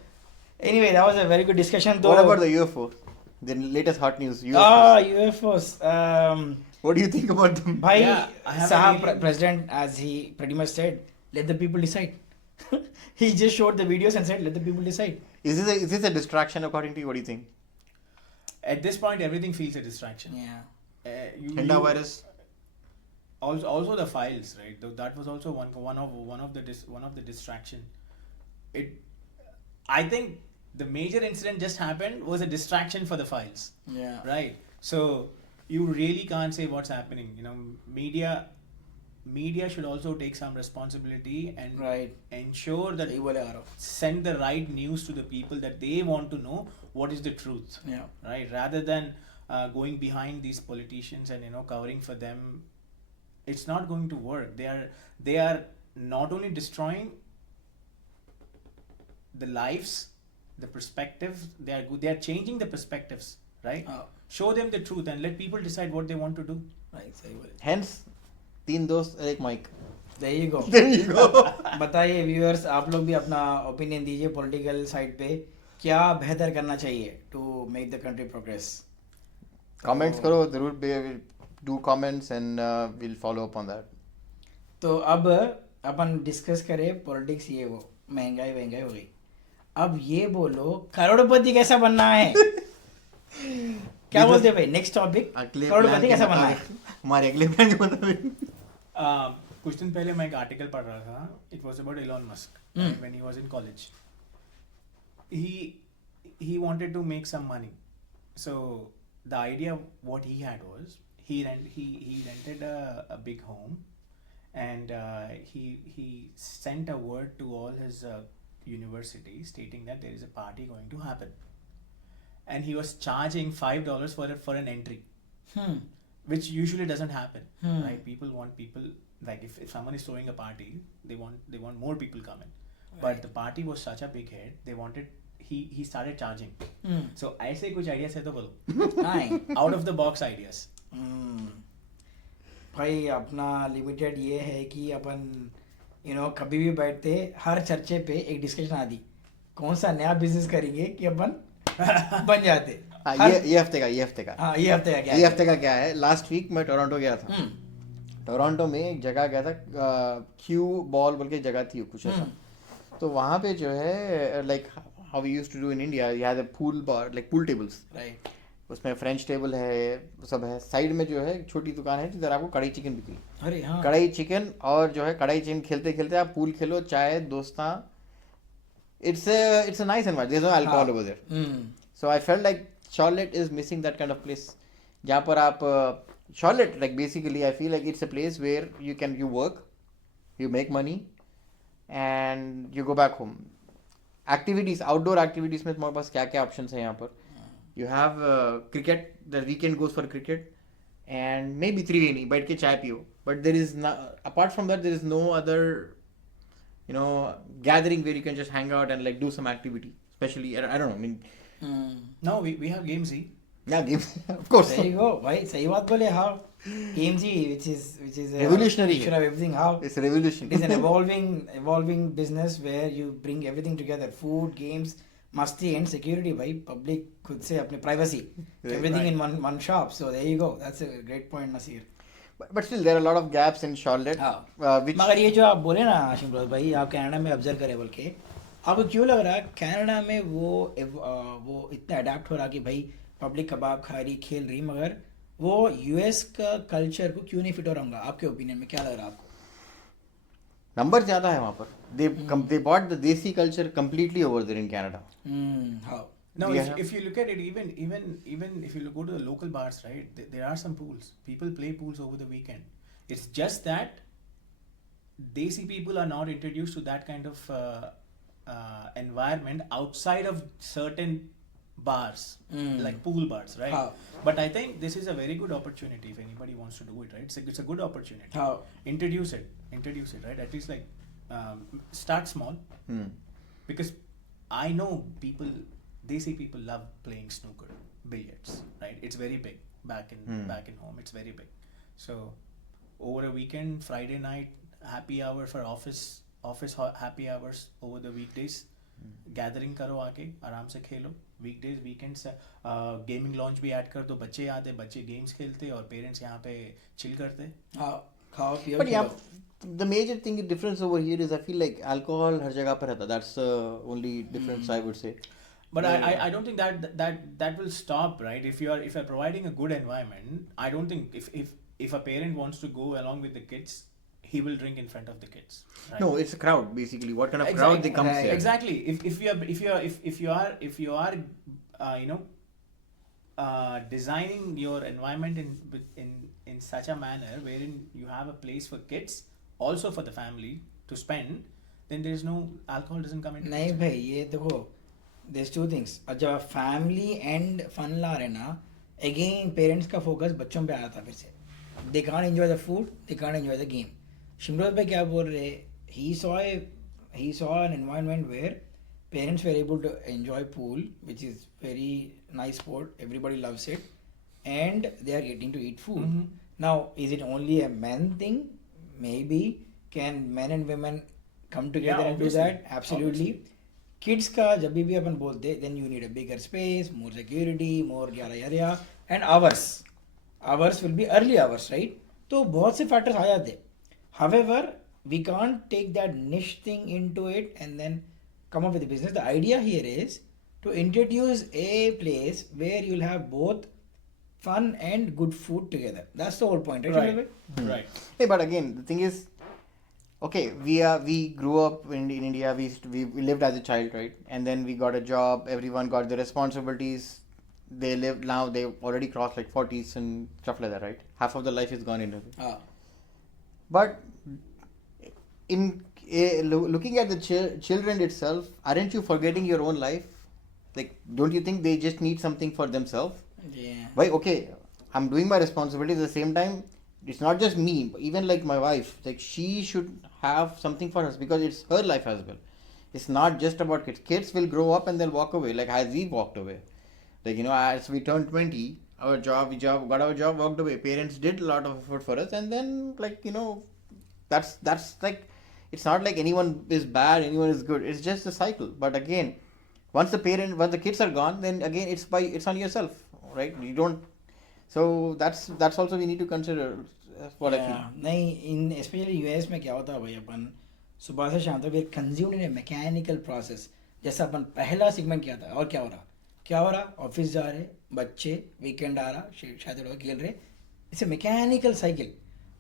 anyway, that was a very good discussion. Though. What about the UFO? The latest hot news. UFOs. UFOs. What do you think about them? Bhai, Yeah, I have Sahab, a really- President, as he pretty much said, let the people decide. He just showed the videos and said, let the people decide. Is this a distraction according to you? What do you think? At this point, everything feels a distraction. Yeah. Henda virus. Also the files, right? That was also one of the distraction. I think the major incident just happened was a distraction for the files. Yeah. Right. So you really can't say what's happening. Media should also take some responsibility and Right. ensure that सही बोले आ रहा हूँ. send the right news to the people that they want to know what is the truth. Yeah. Right, rather than going behind these politicians and covering for them. It's not going to work. They are not only destroying the lives, the perspectives, they are changing the perspectives, right? Show them the truth and let people decide what they want to do. Right, सही बोले. Hence, 3 दोस्त और एक mic. There you go. There you go. बताइए viewers, आप लोग भी अपना ओपिनियन दीजिए पॉलिटिकल साइड पे, क्या बेहतर करना चाहिए to make the country progress. Comments करो जरूर. Do comments and we'll follow up on that. तो अब अपन डिस्कस करें पॉलिटिक्स, ये वो महंगाई हो गई. अब ये बोलो करोड़पति कैसा बनना है. क्या बोलते हैं भाई, नेक्स्ट टॉपिक, अगले करोड़पति कैसा बनना है. हमारे अगले प्लान के मुताबिक कुछ दिन पहले मैं एक आर्टिकल पढ़ रहा था. It was about Elon Musk when he was in college. he wanted to make some money. So the idea what he had was he rented a big home, and he sent a word to all his universities stating that there is a party going to happen, and he was charging $5 for an entry, which usually doesn't happen. Right? People want people, like if someone is throwing a party, they want more people coming. But the party was such a big hit, they wanted, he started charging. So ऐसे कुछ ideas है तो बोलो. Out of the box ideas. भाई अपना limited ये है कि अपन कभी भी बैठते हर चर्चे पे एक डिस्कशन आती, कौन सा नया बिजनेस करेंगे कि अपन बन जाते. ये हफ्ते का ये हफ्ते का क्या है. लास्ट वीक मैं टोरंटो गया था. टोरंटो में एक जगह गया था, क्यू बॉल बोल के जगह थी कुछ ऐसा. तो वहाँ पे जो है like how we used to do in India, you have the pool bar, like pool tables. Right. उसमें फ्रेंच टेबल है, सब है. साइड में जो है छोटी दुकान है जिधर आपको कढ़ाई चिकन बिकी. अरे हाँ, कढ़ाई चिकन, और जो है कढ़ाई चिकन खेलते खेलते आप पूल खेलो, चाय दोस्ता. It's a nice environment. There is no alcohol over there. So I felt like Charlotte is missing that kind of place. जहाँ पर आप Charlotte, like basically I feel like it's a place where you work, you make money, and you go back home. Activities, outdoor activities में तुम्हारे पास क्या क्या options हैं यहाँ पर. You have cricket, the weekend goes for cricket, and maybe त्रिवेणी बैठ के चाय पियो. But there is apart from that there is no other gathering where you can just hang out and like do some activity. Especially I don't know. I mean. No, we have Game Z. Yeah, games. Of course. There you go. भाई सही बात बोले. How AMG, which is a revolutionary. Should have everything. How It's a revolution. it is an evolving business where you bring everything together: food, games, मस्ती and security. भाई public खुद से अपने privacy, everything in one shop. So there you go. That's a great point, Nasir. But still there are a lot of gaps in Charlotte. Which मगर ये जो आप बोले ना शिमरोज भाई, आप कनाडा में ऑब्जर्व करें बोल के, आपको क्यों लग रहा है कनाडा में वो इतना अडेप्ट हो रहा कि भाई पब्लिक कबाब खा रही, खेल रही, मगर वो यूएस का कल्चर को क्यों नहीं फिट हो रहा? आपके ओपिनियन में क्या लग रहा है आपको? नंबर ज्यादा है वहाँ पर. They bought the desi culture completely over there in Canada. How? No, Yeah. if you look at it, even if you go to the local bars, right, there are some pools. People play pools over the weekend. It's just that desi people are not introduced to that kind of environment outside of certain bars, like pool bars, right? How? But I think this is a very good opportunity if anybody wants to do it, right? It's a good opportunity. How? Introduce it, right? At least like start small, because I know desi people love playing snooker, billiards, right? It's very big back in home. It's very big. So over a weekend, Friday night, happy hour for office happy hours over the weekdays, gathering करो, आके आराम से खेलो. Weekdays weekends gaming launch भी add कर दो. बच्चे आते, बच्चे गेम्स खेलते और पेरेंट्स यहाँ पे चिल करते. खाओ पियो. But yeah, the major thing difference over here is I feel like alcohol हर जगह पर रहता. That's the only difference I would say. But I don't think that will stop, right? If you're providing a good environment, I don't think if a parent wants to go along with the kids, he will drink in front of the kids. Right? No, it's a crowd basically. What kind of crowd they come there? Exactly. If you are designing your environment in such a manner wherein you have a place for kids, also for the family to spend, then there is no alcohol doesn't come into. नहीं भाई, ये देखो, there's two things. जब family and fun ला रहे ना, again parents का focus बच्चों पे आया था फिर से. They can't enjoy the food, they can't enjoy the game. शिमरोज भाई क्या बोल रहे, he saw an environment where parents were able to enjoy pool, which is very nice sport, everybody loves it, and they are getting to eat food. Now, is it only a men thing? Maybe. Can men and women come together and do obviously. that? Absolutely. Kids का जब भी अपन बोलते, then you need a bigger space, more security, more yada yada yada, and hours will be early hours, right? तो बहुत से factors आ जाते. However, we can't take that niche thing into it and then come up with a business. The idea here is to introduce a place where you'll have both fun and good food together. That's the whole point, right? Right. Shailesh bhai? Right. Hey, but again, the thing is, okay, we grew up in India. We lived as a child, right? And then we got a job. Everyone got their responsibilities. They live now. They already crossed like 40s and stuff like that, right? Half of the life is gone into it. Ah. But in looking at the children itself, aren't you forgetting your own life? Like, don't you think they just need something for themselves? Yeah. Why? Okay, I'm doing my responsibilities at the same time. It's not just me, even like my wife. Like, she should have something for us because it's her life as well. It's not just about kids. Kids will grow up and they'll walk away, like as we walked away. Like, as we turned 20, we got our job, walked away. Parents did a lot of effort for us, and then that's like, it's not like anyone is bad, anyone is good. It's just a cycle. But again, once the kids are gone, then again it's on yourself, right? You don't. So that's also we need to consider. That's what I feel. नहीं, in especially US में क्या होता है भाई, अपन सुबह से शाम तक we are consumed in a mechanical process. जैसा अपन पहला सेगमेंट किया था, और क्या हो रहा, ऑफिस जा रहे, बच्चे, वीकेंड आ रहा, शायद लोग खेल रहे. It's a mechanical cycle.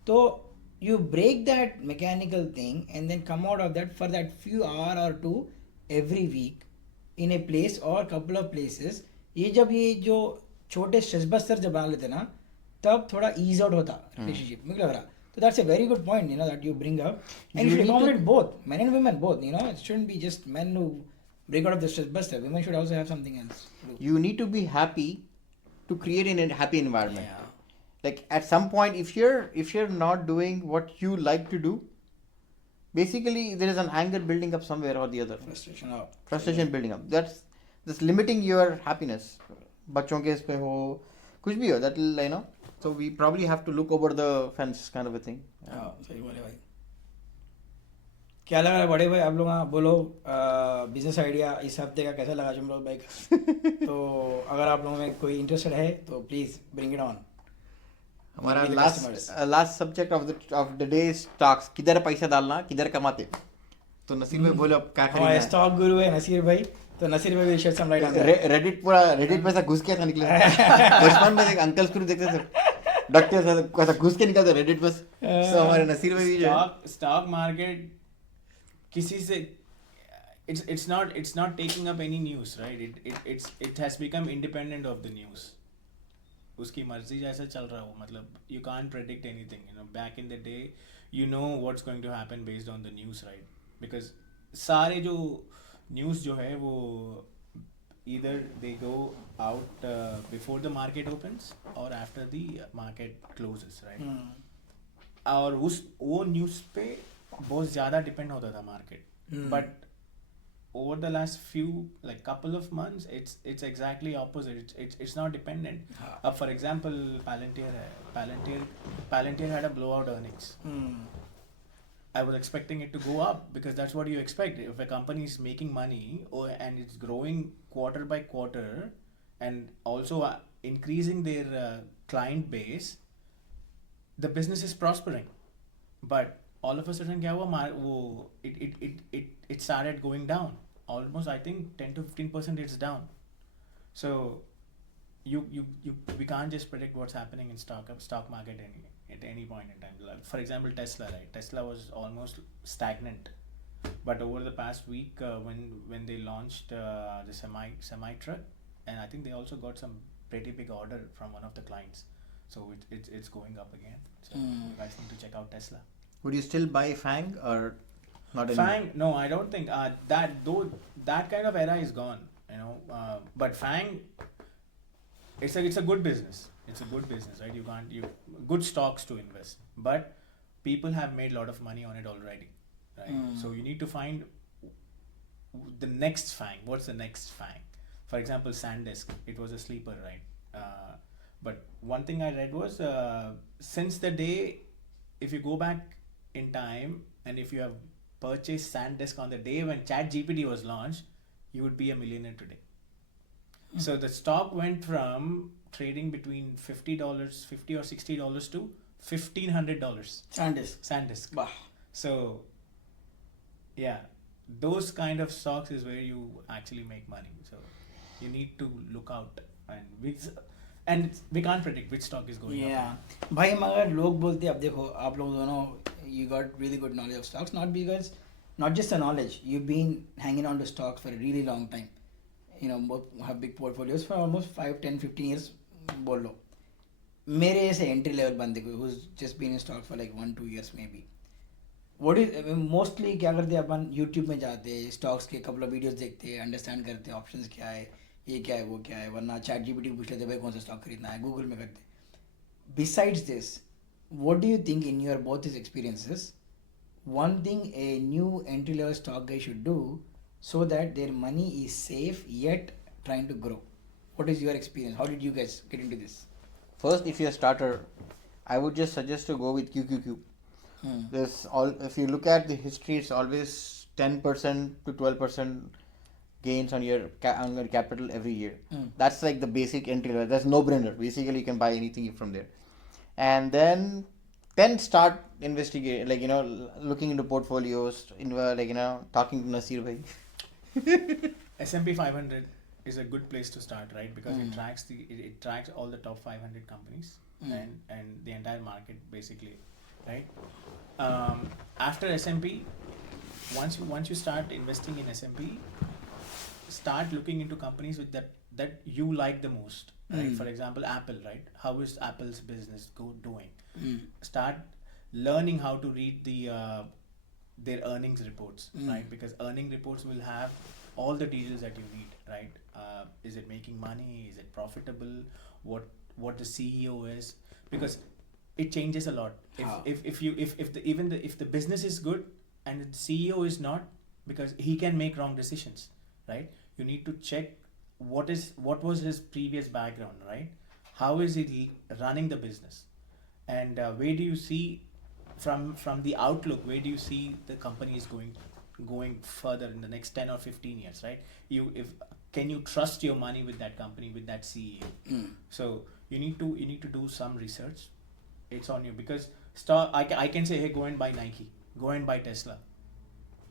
तो you break that mechanical thing and then come out of that for that few hour or two every week in a place or couple of places. ये जो छोटे stress buster जब बना लेते ना, तब थोड़ा ईज आउट होता रिलेशनशिप, मुझे लग रहा. So that's a very good point, that you bring up, and you should accommodate both men and women both. It shouldn't be just men who break out of the stress buster. Women should also have something else to do. You need to be happy to create a happy environment. Yeah. Like, at some point, if you're not doing what you like to do, basically there is an anger building up somewhere or the other. Frustration building up. That's limiting your happiness. बच्चों के इस पे हो, कुछ भी हो, that will, so we probably have to look over the fence kind of a thing. सही बोले भाई. क्या लग रहा है बड़े भाई, आप लोग बोलो बिजनेस आइडिया इस हफ्ते का कैसा लगा जुमरोज भाई का? तो अगर आप लोगों में कोई इंटरेस्टेड है तो प्लीज ब्रिंग इट ऑन. हमारा last subject of the day stocks. किधर पैसा डालना, किधर कमाते. तो नसीर भाई बोलो अब क्या करेंगे. स्टॉक गुरु है नसीर भाई, तो नसीर भाई share some light on that. Reddit पे ऐसा घुस के ऐसा निकले. बचपन में एक अंकल स्कूल देखते थे, डॉक्टर ऐसा घुस के निकलते रेडिट पे. सो हमारे नसीर भाई भी स्टॉक मार्केट किसी से it's not taking up any news, right? It has become independent of the news. उसकी मर्जी जैसा चल रहा हो, मतलब you can't predict anything. Back in the day, you know what's going to happen based on the news, right? Because सारे जो news जो है वो either they go out before the market opens or after the market closes, right? और वो news पे बहुत ज़्यादा डिपेंड होता था market. But over the last few couple of months it's exactly opposite. It's not dependent. For example, Palantir had a blowout earnings. I was expecting it to go up because that's what you expect if a company is making money and it's growing quarter by quarter and also increasing their client base. The business is prospering, but all of a sudden क्या हुआ, it started going down. Almost, I think 10 to 15% it's down. So we can't just predict what's happening in stock market at any point in time. Like, for example, Tesla, right? Tesla was almost stagnant, but over the past week when they launched the semi truck, and I think they also got some pretty big order from one of the clients. So it's going up again. So you guys need to check out Tesla. Would you still buy FANG or not anymore? FANG, no, I don't think that kind of era is gone. But FANG, it's a good business. It's a good business, right? You good stocks to invest, but people have made a lot of money on it already, right? So you need to find the next FANG. What's the next FANG? For example, SanDisk, it was a sleeper, right? But one thing I read was since the day, if you go back in time and if you have purchased SanDisk on the day when ChatGPT was launched, you would be a millionaire today. So the stock went from trading between $50 or $60 to $1,500. SanDisk. Bah. So yeah, those kind of stocks is where you actually make money. So you need to look out, and we can't predict which stock is going up. भाई मगर लोग बोलते हैं अब देखो आप लोग दोनों you got really good knowledge of stocks, not just the knowledge, you've been hanging on to stocks for a really long time, you know, have big portfolios for almost 5, 10, 15 years बोल लो. मेरे ऐसे entry level बंदे को who's just been in stock for like 1-2 years maybe, what is mostly क्या करते हैं अपन YouTube में जाते हैं, stocks के couple of videos देखते हैं, understand करते हैं options क्या है, ये क्या है वो क्या है, वरना ChatGPT पूछ लेते भाई कौन सा स्टॉक खरीदना है, गूगल में करते. Besides this, what do you think in your both these experiences, one thing a new entry level stock guy should do so that their money is safe yet trying to grow? What is your experience? How did you guys get into this? First, if you're a starter, I would just suggest to go with QQQ. If you look at the history, it's always 10% to 12% gains on your capital every year. That's like the basic entry level. That's no brainer. Basically, you can buy anything from there, and then start investigating, like, you know, looking into portfolios, talking to Nasir bhai. S&P 500 is a good place to start, right? Because it tracks all the top 500 companies and the entire market basically, right? After S&P, once you start investing in S&P, start looking into companies with that you like the most, right? For example, Apple, right? How is Apple's business doing? Start learning how to read their earnings reports, right? Because earning reports will have all the details that you need, right? Is it making money? Is it profitable? What the CEO is? Because it changes a lot. If the business is good and the CEO is not, because he can make wrong decisions, right? You need to check what was his previous background, right? How is he running the business, and where do you see from the outlook, where do you see the company is going further in the next 10 or 15 years, right? Can you trust your money with that company, with that CEO? So you need to do some research. It's on you, because I can say, hey, go and buy Nike, go and buy Tesla.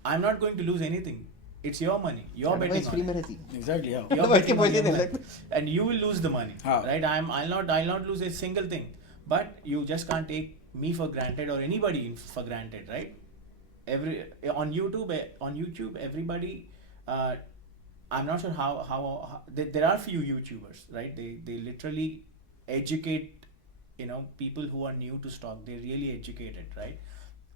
I'm not going to lose anything. It's your money. You're betting on it. Exactly. Yeah. You're betting on your money. And you will lose the money, right? I'll not lose a single thing. But you just can't take me for granted or anybody for granted, right? On YouTube, everybody. I'm not sure how there are few YouTubers, right? They literally educate, people who are new to stock. They're really educated, right?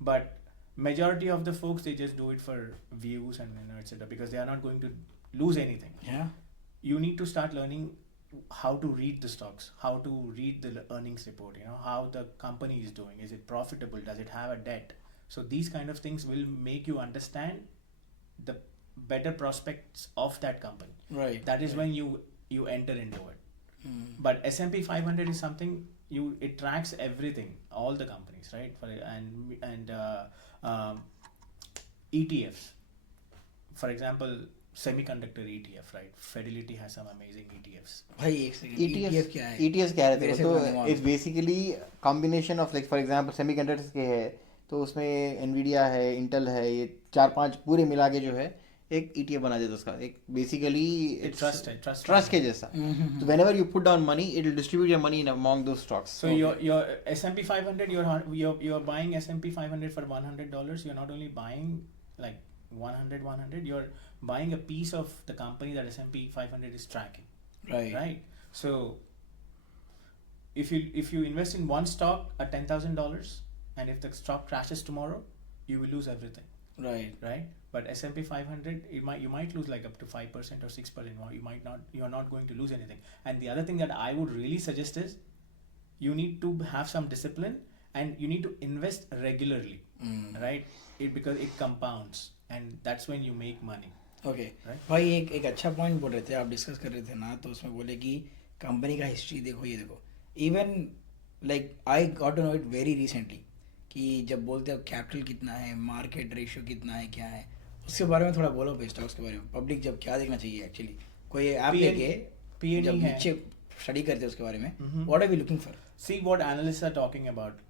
But majority of the folks, they just do it for views and etc., because they are not going to lose anything. Yeah. You need to start learning how to read the stocks, how to read the earnings report, how the company is doing. Is it profitable? Does it have a debt? So these kind of things will make you understand the better prospects of that company. Right. That is when you enter into it. But S&P 500 is something it tracks everything, all the companies, right? And ETFs, for example, semiconductor ETF, right? Fidelity has some amazing ETFs. भाई एक second ETF क्या है? ETFs क्या रहते हैं? तो it's basically combination of, like, for example, semiconductors के है, तो उसमें Nvidia है, Intel है, ये 4-5 पूरे मिला के जो है एक ETF बना देता है उसका. एक basically trust के जैसा. So whenever you put down money, it will distribute your money among those stocks. So your S&P 500, you're buying S&P 500 for $100. You're not only buying like 100, you're buying a piece of the company that S&P 500 is tracking. Right. So if you invest in one stock at $10,000, and if the stock crashes tomorrow, you will lose everything. Right. But S&P 500, you might lose like up to 5% or 6%. You're not going to lose anything. And the other thing that I would really suggest is you need to have some discipline, and you need to invest regularly, right? Because it compounds, and that's when you make money. Okay. Right? भाई एक अच्छा point बोल रहे थे आप, discuss कर रहे थे ना, तो उसमें बोले कि कंपनी का हिस्ट्री देखो, ये देखो even like I got to know it very recently कि जब बोलते हो कैपिटल कितना है, मार्केट रेशियो कितना है, क्या है, उसके बारे में थोड़ा बोलो भाई, स्टॉक्स के बारे में पब्लिक जब क्या देखना चाहिए एक्चुअली, कोई ऐप लेके PNE जब है। नीचे स्टडी करते हैं उसके बारे में, what are we looking for? See what analysts are talking about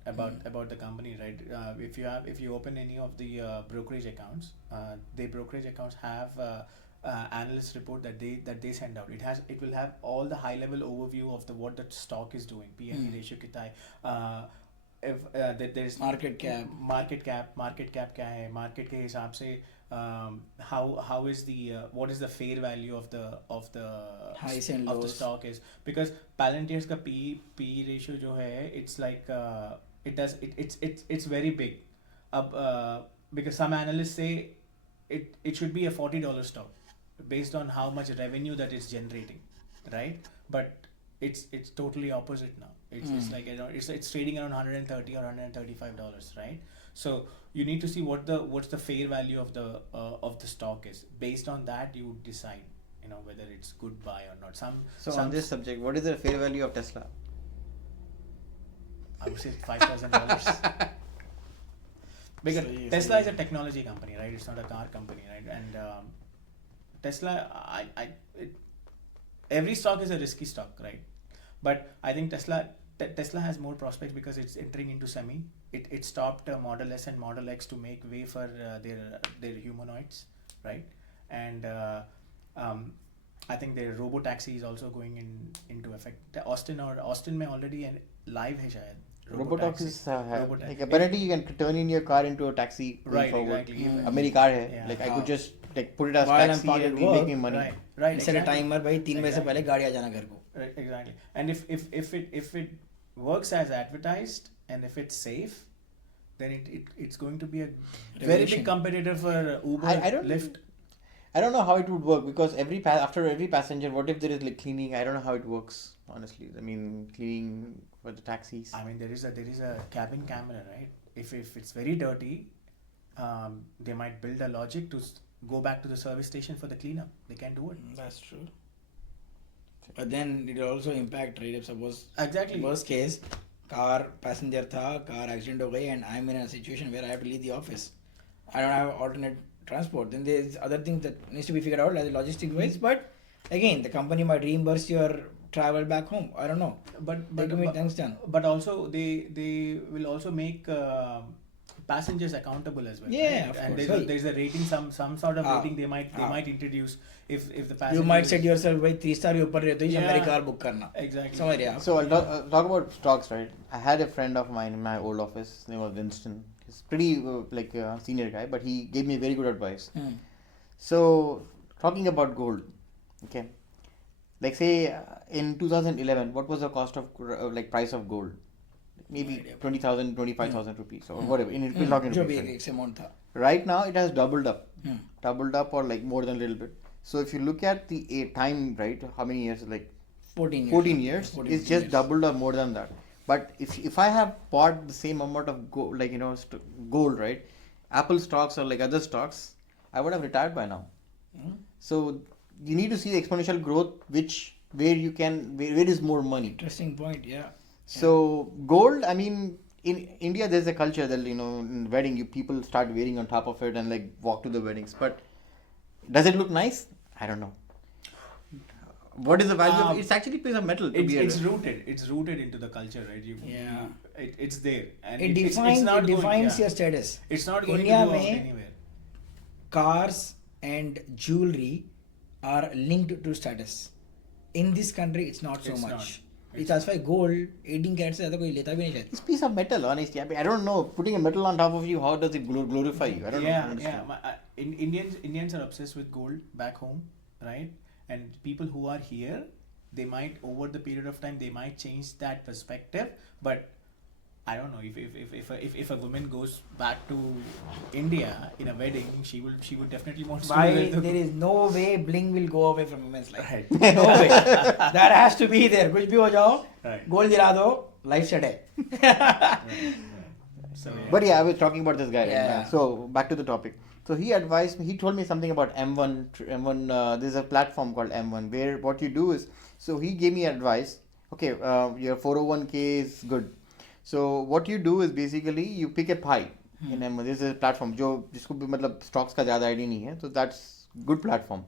the company, right? If you open any of the brokerage accounts, the brokerage accounts have analyst report that they send out. It will have all the high level overview of what the stock is doing, PNE ratio कितना है, if there's market cap market cap क्या है, market के हिसाब से how is the what is the fair value of the Highs and of the lows. stock is, because Palantir's का PE ratio जो है, it's like it's very big. अब because some analysts say it should be a $40 stock based on how much revenue that it's generating, right? But it's totally opposite now. It's like, you know, it's trading around $130 or $135, right? So you need to see what's the fair value of the stock is. Based on that, you decide, you know, whether it's good buy or not. So on this subject, what is the fair value of Tesla? I would say $5,000. Because So Tesla is a technology company, right? It's not a car company, right? And Tesla, every stock is a risky stock, right? But I think Tesla has more prospects because it's entering into semi. It stopped Model S and Model X to make way for their humanoids, right? And I think their robo taxi is also going into effect. Austin में already live है शायद. Robotaxis have Robotaxi. like apparently you can turn in your car into a taxi going Right, forward. exactly. मेरी car है, Yeah. like I could just like put it as While I'm taxi parked and at be work, making money. Right. Set timer भाई 3 बजे से Exactly. पहले गाड़ी आ जाना घर को. Right, exactly. And if it works as advertised and if it's safe, then it's going to be a very Revolution. big competitor for Uber, I don't Lyft. I don't know how it would work because after every passenger, what if there is like cleaning? I don't know how it works honestly. I mean, cleaning for the taxis. I mean, there is a cabin camera, right? If it's very dirty, they might build a logic to go back to the service station for the cleanup. They can do it. That's true. But then it will also impact, right? If suppose Exactly. worst case, car passenger था, car accident हो गई, and I'm in a situation where I have to leave the office. I don't have alternate transport. Then there's other things that needs to be figured out, like logistic wise. But again, the company might reimburse your travel back home. I don't know. They give me things done. But also they will also make passengers accountable as well. Yeah, right? of And course. there's a rating, some sort of rating they might introduce if the passenger. You might set yourself भाई 3 star के ऊपर रहते ही Yeah. मेरी car book करना. Exactly. समझ रहे आप? So I'll talk about stocks, right? I had a friend of mine in my old office. His name was Winston. He's pretty like a senior guy, but he gave me very good advice. So talking about gold, okay, like say in 2011, what was the cost of like price of gold? Maybe 20,000, 25,000 rupees or whatever. We're talking जो rupees, भी right? एक amount था. Right now it has doubled up or like more than a little bit. So if you look at the time, right, how many years? Like 14 years. 14 years. 14 It's just years. doubled or more than that. But if I have bought the same amount of gold, like gold, right, Apple stocks or like other stocks, I would have retired by now. So you need to see the exponential growth, where is more money. Interesting point. Yeah. So gold, I mean, in India there's a culture that in wedding people start wearing on top of it and like walk to the weddings. But does it look nice? I don't know. What is the value of it? It's actually a piece of metal. It's rooted into the culture, right? Yeah. It's there, and It it's defines not going, defines yeah. your status. It's not going India to go out में anywhere. cars and jewelry are linked to status. In this country, it's not so It's much. not. It's that's why gold 18 carat से ज़्यादा कोई लेता भी नहीं शायद. It's a piece of metal, honestly. I don't know. Putting a metal on top of you, how does it glorify you? I don't Yeah. understand. Indians are obsessed with gold back home, right? And people who are here, they might over the period of time they might change that perspective. But I don't know if a woman goes back to India in a wedding, she would definitely want to Why wear the there is no way bling will go away from women's life. Right. No way. That has to be there. कुछ भी हो जाओ, Right. Gold दिला दो, life set है. So yeah. But yeah, I was talking about this guy. Yeah. Right? So back to the topic. So he advised me. He told me something about M1. There's a platform called M1 where what you do is. So he gave me advice Okay, your 401k is good. So what you do is basically you pick a pie in a this is a platform जो जिसको भी मतलब stocks का ज़्यादा idea नहीं है, so that's good platform.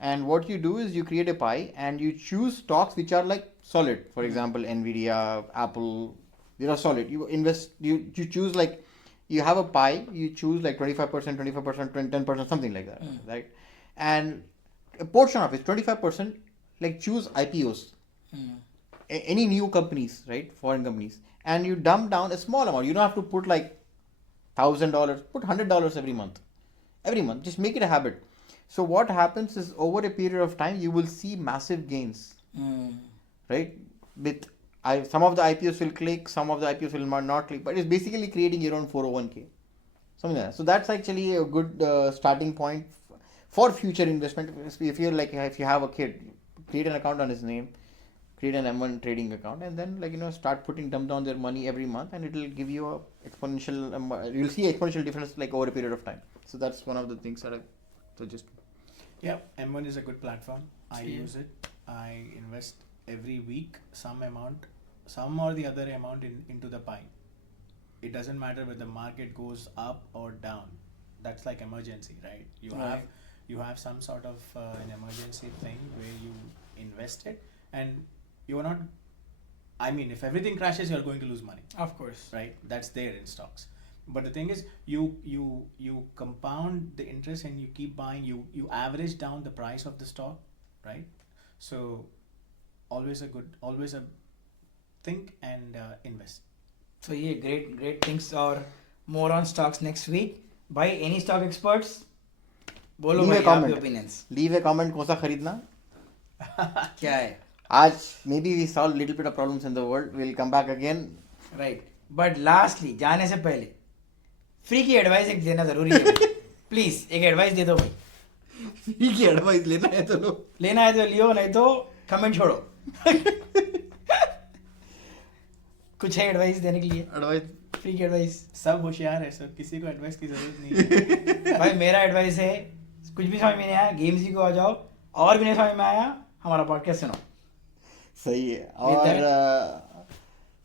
And what you do is you create a pie and you choose stocks which are like solid. For example, Nvidia, Apple, they are solid. You invest, you choose like, you have a pie, you choose like 25%, 25%, 10%, something like that, right? And a portion of it, 25%, like choose IPOs, any new companies, right? Foreign companies. And you dump down a small amount. You don't have to put like $1,000, put $100 every month. Every month, just make it a habit. So what happens is over a period of time, you will see massive gains, right? With some of the IPOs will click, some of the IPOs will not click, but it's basically creating your own 401k, something like that. So that's actually a good starting point for future investment. If you're like, if you have a kid, create an account on his name, create an M1 trading account, and then start dump down their money every month, and it will give you a exponential. You'll see exponential difference like over a period of time. So that's one of the things that I suggest. Yeah, M1 is a good platform. I use it. I invest every week some amount, some or the other amount into the pie. It doesn't matter whether the market goes up or down. That's like emergency, right? You have some sort of an emergency thing where you invest it, and you are not. I mean, if everything crashes, you are going to lose money. Of course, right? That's there in stocks. But the thing is, you compound the interest and you keep buying. You average down the price of the stock, right? So always a think and invest. so yeah, great things. Or more on stocks next week. By any stock experts, बोलो Leave भाई a comment. आपके opinions. Leave a comment कौन सा खरीदना. क्या है? आज maybe we solve little bit of problems in the world. We'll come back again. Right. But lastly, जाने से पहले फ्री की एडवाइस एक देना जरूरी है. प्लीज एक एडवाइस दे दो भाई. फ्री की एडवाइस लेना है तो लो. लेना है तो लियो, नहीं तो कमेंट छोड़ो. कुछ है एडवाइस देने के लिए? एडवाइस फ्री की एडवाइस. सब होशियार है, सब किसी को एडवाइस की जरूरत नहीं है. भाई मेरा एडवाइस है, कुछ भी समझ में नहीं आया गेम्स जी को आ जाओ, और भी नहीं समझ में आया हमारा पॉडकास्ट सुनो. सही है. और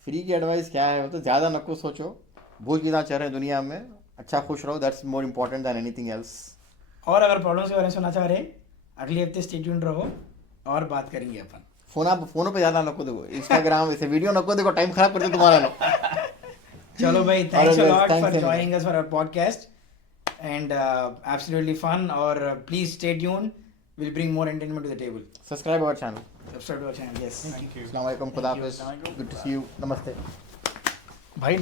फ्री की एडवाइस क्या है, वो तो ज़्यादा नको सोचो, भूल कितना चल रहे हैं दुनिया में, अच्छा खुश रहो, that's more important than anything else. और अगर प्रॉब्लम्स के बारे में सुनना चाह रहे अगले हफ्ते स्टे ट्यून्ड रहो और बात करेंगे अपन. फोनों पे ज़्यादा नको देखो, इंस्टाग्राम ऐसे वीडियो नको देखो, टाइम खराब कर दे तुम्हारा लो. चलो भाई, thanks a lot for thanks. Joining us for our podcast and absolutely fun. और please stay tuned, will bring more entertainment to the table. Subscribe our channel. Subscribe to our channel. Yes, Thank you. अस्सलाम वालेकुम, खुदा हाफिज़, good to C you, नमस्ते. भाई